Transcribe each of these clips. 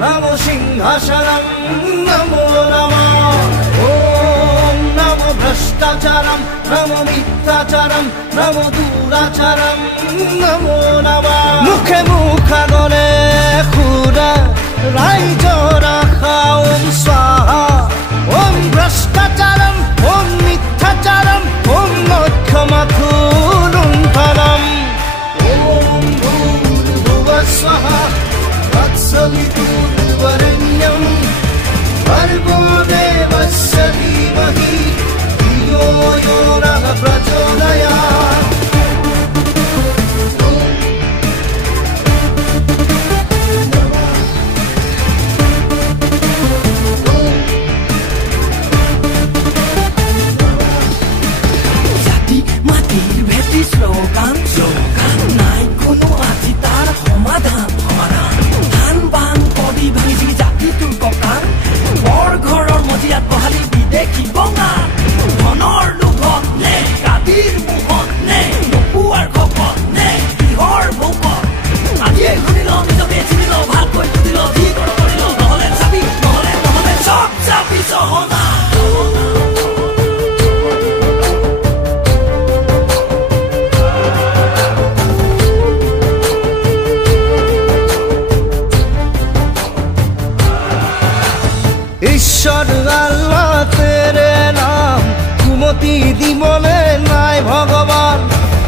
namo sinhasanam namo namah om namo bhrashtacharam namo mithyacharam namo duracharam namo namah mukhe mukha gole khura raijo rakha om swaha om bhrashtacharam om mithyacharam om mokkhamatulum phalam om bhurvubhuvah swaha तत्सवितुर्वरेण्यं भर्गो देवस्य धीमहि धियो यो नः प्रचोदयात् slogan nai kono aji tar samadhan dhan ban kodi bhangi jigi jati tur kokan bor ghoror mojiyat bahali bidekhi bonga honor lubhot ne kabir muhot ne nupuar khopot ne bihor bhokot aji khunilo nijone chinilo bhal koi tudilo dhikor korilo nohole chabi nohole sob chabi sohona ঈশ্বর আল্লাহ তেরে নাম কুমতি দিবনে নাই ভগবান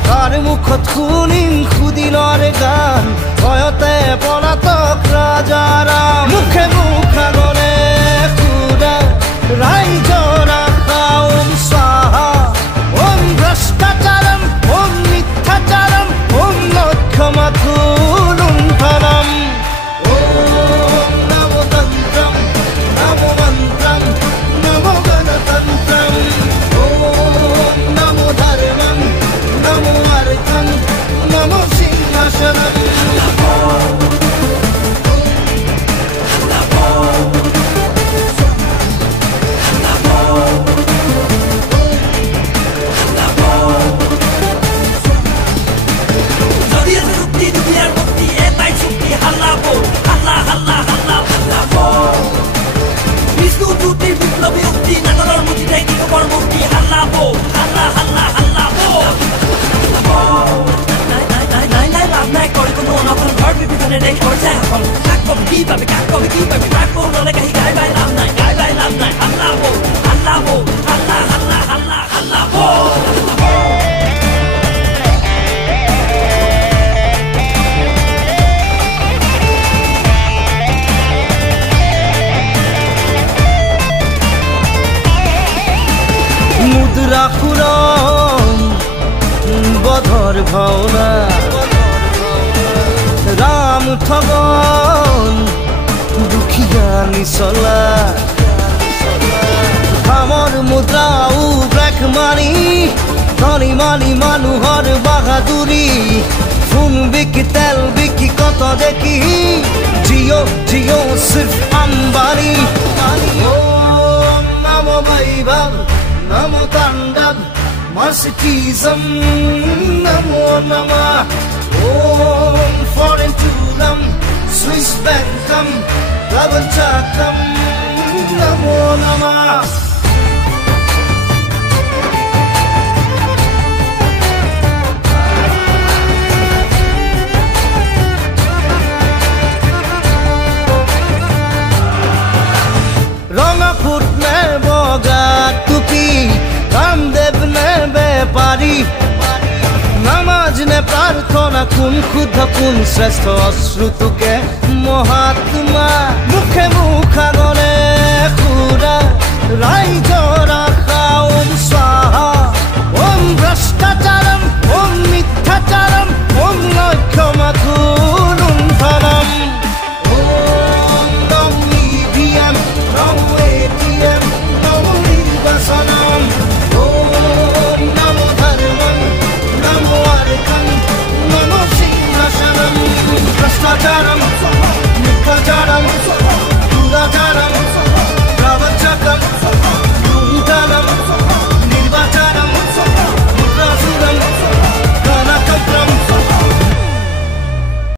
তার মুখত শুনিম খুদিলৰ গান ভয়তে পলাতক ৰাজাৰাম মুখে মুখা গলে খুৰা ৰাইজ ৰাখা ওম স্বাহা ওম ভ্ৰষ্টাচাৰম ওম মিথ্যাচাৰম ওম লক্ষ্যমাথুলুম ফলম ওম নমো তন্ত্ৰম namo mantram namo ganatantram om namo dharmam namo artham namo sinhasanam মুদ্রা খুরম বধর ভাওনা রাম ঠগন দুখিয়া নিচলা খামৰ মুদ্ৰা ব্ৰেক মাৰি ধনী মানি মানুহৰ বাহাদুৰি ফোন বিকি তেল বিকি কত দেখি জিঅ' জিঅ' সিৰ্ফ আম্বানী ওম নমো বৈভৱ namo tandab mastichism namo namah om foreign tulam Swiss bankam labanchakam namo namah ranga phut ne boga tupi Ramdev নে বেপারি নামাজ নে প্রার্থনা কোন ক্ষুদ্ধ কোন শ্রেষ্ঠ অশ্রুতুকে মহাত্মা মুখে মুখা গলে খুরা রাইজ